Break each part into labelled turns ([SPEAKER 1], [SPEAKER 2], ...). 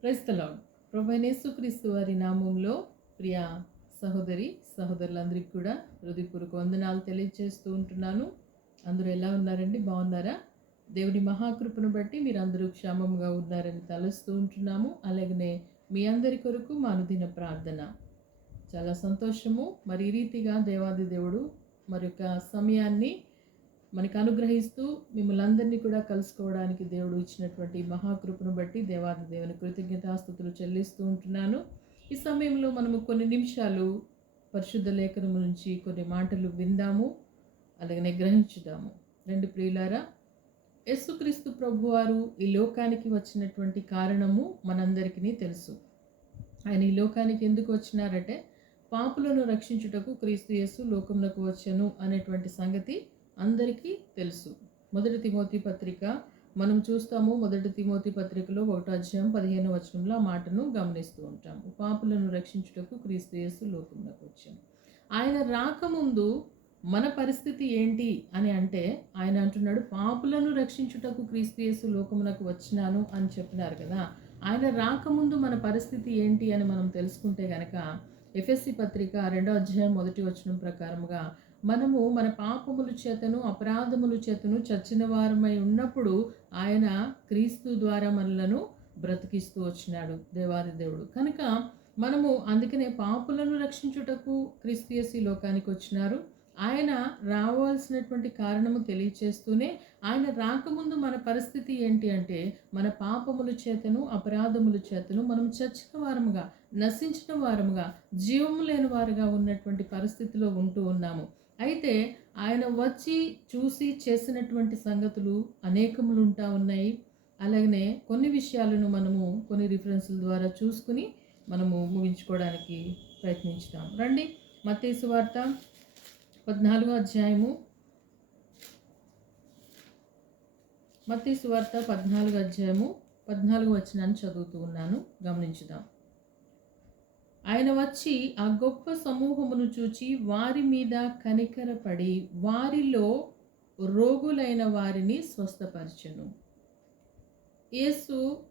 [SPEAKER 1] క్రైస్తలాడ్ ప్రభనేసుక్రీస్తు వారి నామంలో ప్రియ సహోదరి సహోదరులందరికీ కూడా హృదయపూర్వక వందనాలు తెలియజేస్తూ ఉంటున్నాను. అందరూ ఎలా ఉన్నారండి? బాగున్నారా? దేవుని మహాకృపను బట్టి మీరు అందరూ క్షేమంగా ఉన్నారని తలుస్తూ ఉంటున్నాము. అలాగనే మీ అందరి కొరకు మా అనుదిన ప్రార్థన. చాలా సంతోషము. మరి ఈ రీతిగా దేవాది దేవుడు మరొక సమయాన్ని మనకు అనుగ్రహిస్తూ మిమ్మల్ని అందరినీ కూడా కలుసుకోవడానికి దేవుడు ఇచ్చినటువంటి మహాకృపను బట్టి దేవాది దేవుని కృతజ్ఞతాస్థుతులు చెల్లిస్తూ ఉంటున్నాను. ఈ సమయంలో మనము కొన్ని నిమిషాలు పరిశుద్ధ లేఖనం నుంచి కొన్ని మాటలు విందాము అలాగనే గ్రహించుదాము. రెండు ప్రియులారా యేసుక్రీస్తు ప్రభువారు ఈ లోకానికి వచ్చినటువంటి కారణము మనందరికీ తెలుసు. ఆయన ఈ లోకానికి ఎందుకు వచ్చినారంటే పాపులను రక్షించుటకు క్రీస్తు యేసు లోకంలోకి వచ్చాను అనేటువంటి సంగతి అందరికీ తెలుసు. మొదటి తిమోతి పత్రిక. మనం చూస్తాము మొదటి తిమోతి పత్రికలో ఒకటో అధ్యాయం పదిహేను వచనంలో ఆ మాటను గమనిస్తూ ఉంటాము పాపులను రక్షించుటకు క్రీస్తు యేసు లోకంలోకి వచ్చాను ఆయన రాకముందు మన పరిస్థితి ఏంటి అని అంటే ఆయన అంటున్నాడు పాపులను రక్షించుటకు క్రీస్తు యేసు లోకమునకు వచ్చినాను అని చెప్పినారు కదా. ఆయన రాకముందు మన పరిస్థితి ఏంటి అని మనం తెలుసుకుంటే కనుక ఎఫ్ఎస్సి పత్రిక రెండో అధ్యాయం మొదటి వచనం ప్రకారముగా మనము మన పాపముల చేతను అపరాధముల చేతను చచ్చిన వారమై ఉన్నప్పుడు ఆయన క్రీస్తు ద్వారా మనలను బ్రతికిస్తూ వచ్చినాడు దేవాది దేవుడు. కనుక మనము అందుకనే పాపులను రక్షించుటకు క్రీస్తు ఈ లోకానికి వచ్చినారు. ఆయన రావాల్సినటువంటి కారణము తెలియచేస్తూనే ఆయన రాకముందు మన పరిస్థితి ఏంటి అంటే మన పాపముల చేతను అపరాధముల చేతను మనం చచ్చిన వారముగా నశించిన వారముగా జీవము లేని వారుగా ఉన్నటువంటి పరిస్థితిలో ఉంటూ ఉన్నాము. అయితే ఆయన వచ్చి చూసి చేసినటువంటి సంగతులు అనేకములు ఉంటా ఉన్నాయి. అలాగనే కొన్ని విషయాలను మనము కొన్ని రిఫరెన్స్ల ద్వారా చూసుకుని మనము ముగించుకోవడానికి ప్రయత్నించుతాం రండి మతేసు వార్త పద్నాలుగో అధ్యాయము. మత్తి సువార్త పద్నాలుగు అధ్యాయము పద్నాలుగు వచనాన్ని చదువుతూ ఉన్నాను. గమనించుదాం. ఆయన వచ్చి ఆ గొప్ప సమూహమును చూచి వారి మీద కనికరపడి వారిలో రోగులైన వారిని స్వస్థపరచను. యేసు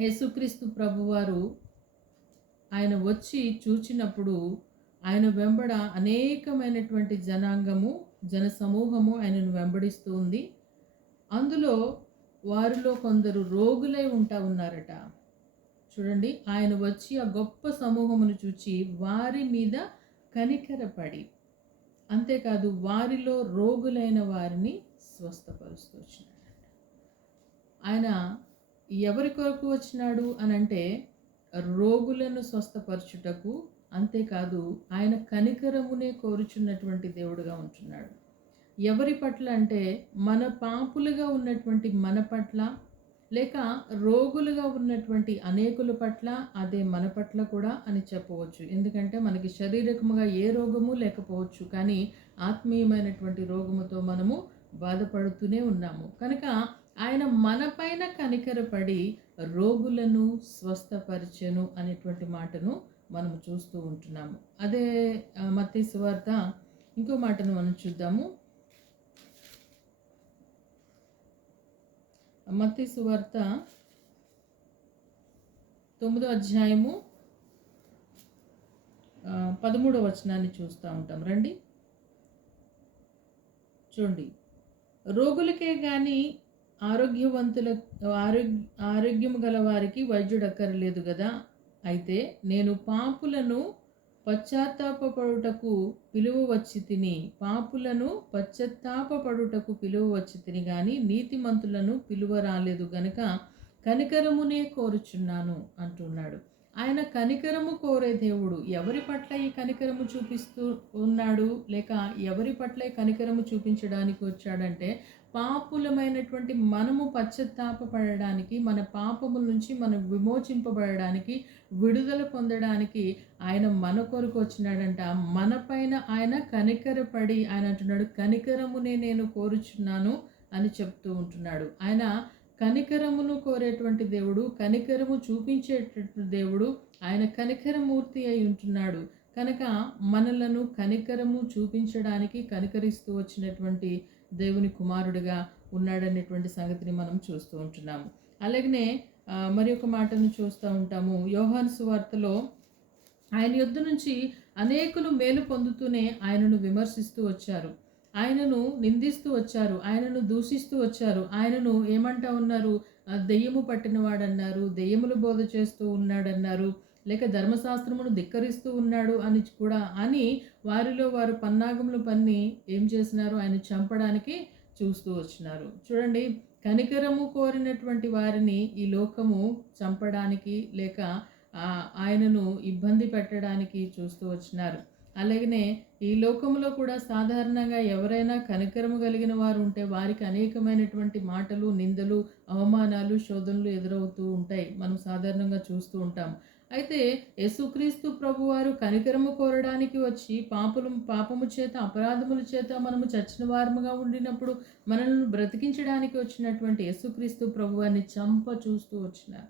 [SPEAKER 1] యేసుక్రీస్తు ప్రభువారు ఆయన వచ్చి చూచినప్పుడు ఆయన వెంబడ అనేకమైనటువంటి జనాంగము జన సమూహము ఆయనను వెంబడిస్తూ ఉంది. అందులో వారిలో కొందరు రోగులై ఉంటా ఉన్నారట. చూడండి ఆయన వచ్చి ఆ గొప్ప సమూహమును చూచి వారి మీద కనికరపడి అంతేకాదు వారిలో రోగులైన వారిని స్వస్థపరుస్తూ వచ్చినాడు ఆయన ఎవరి కొరకు వచ్చినాడు అని అంటే రోగులను స్వస్థపరచుటకు అంతేకాదు ఆయన కనికరమునే కోరుచున్నటువంటి దేవుడుగా ఉంటున్నాడు. ఎవరి పట్ల అంటే మన పాపులుగా ఉన్నటువంటి మన పట్ల లేక రోగులుగా ఉన్నటువంటి అనేకుల పట్ల అదే మన పట్ల కూడా అని చెప్పవచ్చు. ఎందుకంటే మనకి శారీరకముగా ఏ రోగము లేకపోవచ్చు కానీ ఆత్మీయమైనటువంటి రోగముతో మనము బాధపడుతూనే ఉన్నాము. కనుక ఆయన మనపైన కనికరపడి రోగులను స్వస్థపరిచెను అనేటువంటి మాటను మనం చూస్తూ ఉంటున్నాము. అదే మత్తి సువార్త ఇంకో మాటను మనం చూద్దాము. మత్తి సువార్త తొమ్మిదో అధ్యాయము పదమూడవ వచనాన్ని చూస్తూ ఉంటాం. రండి. చూడండి. రోగులకే కానీ ఆరోగ్యవంతుల ఆరోగ్య ఆరోగ్యము గల వారికి వైద్యుడు అక్కర్లేదు కదా అయితే నేను పాపులను పశ్చాత్తాపడుటకు పిలువ వచ్చి తిని పాపులను పశ్చాత్తాపడుటకు పిలువ వచ్చి తిని కానీ నీతిమంతులను పిలువ రాలేదు గనుక కనికరమునే కోరుచున్నాను అంటున్నాడు. ఆయన కనికరము కోరే దేవుడు ఎవరి పట్ల ఈ కనికరము చూపిస్తూ ఉన్నాడు? లేక ఎవరి పట్ల ఈ కనికరము చూపించడానికి వచ్చాడంటే పాపులమైనటువంటి మనము పశ్చత్తాపడడానికి మన పాపముల నుంచి మనం విమోచింపబడడానికి విడుదల పొందడానికి ఆయన మన కొరకు వచ్చినాడంట. మనపైన ఆయన కనికరపడి ఆయన అంటున్నాడు కనికరమునే నేను కోరుచున్నాను అని చెప్తూ ఉంటున్నాడు. ఆయన కనికరమును కోరేటువంటి దేవుడు కనికరము చూపించేటటువంటి దేవుడు ఆయన కనికరమూర్తి అయి ఉంటున్నాడు. కనుక మనలను కనికరము చూపించడానికి కనికరిస్తూ వచ్చినటువంటి దేవుని కుమారుడిగా ఉన్నాడనేటువంటి సంగతిని మనం చూస్తూ ఉంటున్నాము. అలాగనే మరి ఒక మాటను చూస్తూ ఉంటాము. యోహాను సువార్తలో ఆయన యుద్ధ నుంచి అనేకులు మేలు పొందుతూనే ఆయనను విమర్శిస్తూ వచ్చారు. ఆయనను నిందిస్తూ వచ్చారు. ఆయనను దూషిస్తూ వచ్చారు. ఆయనను ఏమంటా ఉన్నారు? దెయ్యము పట్టినవాడన్నారు. దెయ్యములు బోధ చేస్తూ ఉన్నాడన్నారు. లేక ధర్మశాస్త్రమును ధిక్కరిస్తూ ఉన్నాడు అని కూడా అని వారిలో వారు పన్నాగములు పన్ని ఏం చేసినారు ఆయన చంపడానికి చూస్తూ వచ్చినారు. చూడండి కనికరము కోరినటువంటి వారిని ఈ లోకము చంపడానికి లేక ఆయనను ఇబ్బంది పెట్టడానికి చూస్తూ వచ్చినారు. అలాగనే ఈ లోకంలో కూడా సాధారణంగా ఎవరైనా కనికరము కలిగిన వారు ఉంటే వారికి అనేకమైనటువంటి మాటలు నిందలు అవమానాలు శోధనలు ఎదురవుతూ ఉంటాయి. మనం సాధారణంగా చూస్తూ ఉంటాం. అయితే యేసుక్రీస్తు ప్రభువారు కనికరము కోరడానికి వచ్చి పాపులు పాపము చేత అపరాధముల చేత మనము చచ్చిన వారముగా ఉండినప్పుడు మనల్ని బ్రతికించడానికి వచ్చినటువంటి యేసుక్రీస్తు ప్రభువారిని చంప చూస్తూ వచ్చినారు.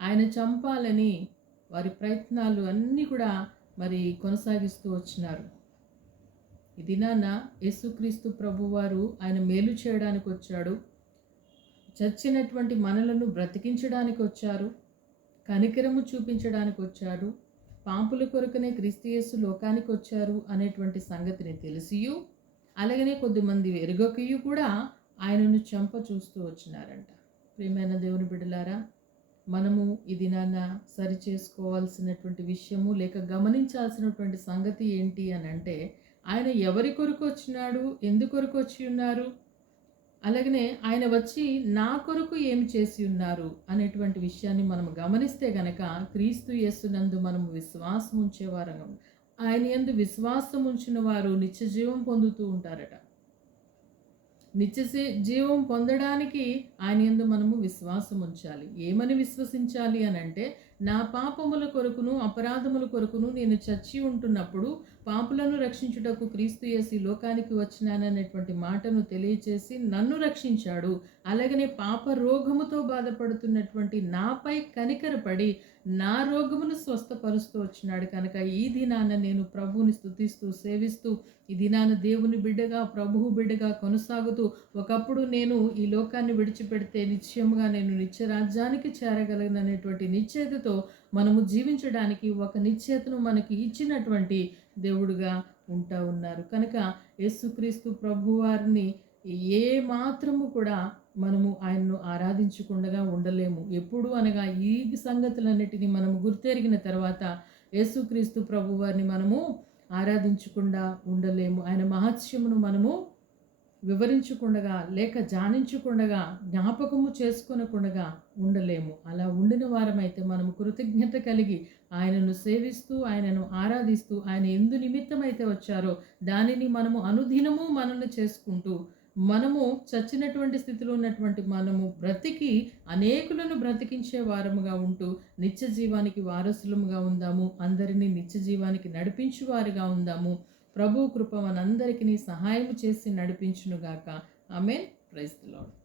[SPEAKER 1] ఆయన చంపాలని వారి ప్రయత్నాలు అన్నీ కూడా మరి కొనసాగిస్తూ వచ్చినారు. ఈ దినాన యేసుక్రీస్తు ప్రభువారు ఆయన మేలు చేయడానికి వచ్చాడు. చచ్చినటువంటి మనలను బ్రతికించడానికి వచ్చారు. కనికరము చూపించడానికి వచ్చాడు పాంపుల కొరకనే క్రీస్తుయేసు లోకానికి వచ్చారు అనేటువంటి సంగతిని తెలిసియు అలాగనే కొద్దిమంది ఎరుగకయు కూడా ఆయనను చంప చూస్తూ వచ్చినారంట. ప్రియమైన దేవుని బిడ్డలారా మనము ఈ దినాన సరి చేసుకోవాల్సినటువంటి విషయము లేక గమనించాల్సినటువంటి సంగతి ఏంటి అని అంటే ఆయన ఎవరి కొరకు వచ్చినాడు? ఎందుకొరకు వచ్చి ఉన్నారు అలాగనే ఆయన వచ్చి నా కొరకు ఏమి చేసి ఉన్నారు? అనేటువంటి విషయాన్ని మనం గమనిస్తే గనక క్రీస్తు యేసునందు మనం విశ్వాసం ఉంచేవారంగా ఆయన యందు విశ్వాసం ఉంచిన వారు నిత్య జీవం పొందుతూ ఉంటారట. నిత్య జీవం పొందడానికి ఆయన యందు మనము విశ్వాసం ఉంచాలి. ఏమని విశ్వసించాలి అని అంటే నా పాపముల కొరకును అపరాధముల కొరకును నేను చచ్చి ఉంటున్నప్పుడు పాపులను రక్షించుటకు క్రీస్తు యేసి లోకానికి వచ్చినాననేటువంటి మాటను తెలియచేసి నన్ను రక్షించాడు. అలాగనే పాప రోగముతో బాధపడుతున్నటువంటి నాపై కనికరపడి నా రోగమును స్వస్థపరుస్తూ వచ్చినాడు. కనుక ఈ దినాన నేను ప్రభువుని స్థుతిస్తూ సేవిస్తూ ఈ దినాన దేవుని బిడ్డగా ప్రభువు బిడ్డగా కొనసాగుతూ ఒకప్పుడు నేను ఈ లోకాన్ని విడిచిపెడితే నిశ్చయముగా నేను నిత్య రాజ్యానికి చేరగలననేటువంటి నిశ్చయతతో మనము జీవించడానికి ఒక నిశ్చేతను మనకి ఇచ్చినటువంటి దేవుడుగా ఉంటా ఉన్నారు. కనుక యేసుక్రీస్తు ప్రభువారిని ఏ మాత్రము కూడా మనము ఆయన్ను ఆరాధించకుండా ఉండలేము. ఎప్పుడు అనగా ఈ సంగతులన్నిటిని మనము గుర్తెరిగిన తర్వాత యేసుక్రీస్తు ప్రభువారిని మనము ఆరాధించకుండా ఉండలేము. ఆయన మహత్యమును మనము వివరించకుండగా లేక జానించకుండగా జ్ఞాపకము చేసుకొనకుండగా ఉండలేము. అలా ఉండిన వారమైతే మనము కృతజ్ఞత కలిగి ఆయనను సేవిస్తూ ఆయనను ఆరాధిస్తూ ఆయన ఎందు నిమిత్తమైతే వచ్చారో దానిని మనము అనుదినము మనల్ని చేసుకుంటూ మనము చచ్చినటువంటి స్థితిలో ఉన్నటువంటి మనము బ్రతికి అనేకులను బ్రతికించే వారముగా ఉంటూ నిత్య జీవానికి వారసులముగా ఉందాము అందరినీ నిత్య జీవానికి నడిపించువారుగా ఉందాము. ప్రభు కృప మనందరికీ సహాయం చేసి నడిపించునుగాక. ఆమెన్. Praise lord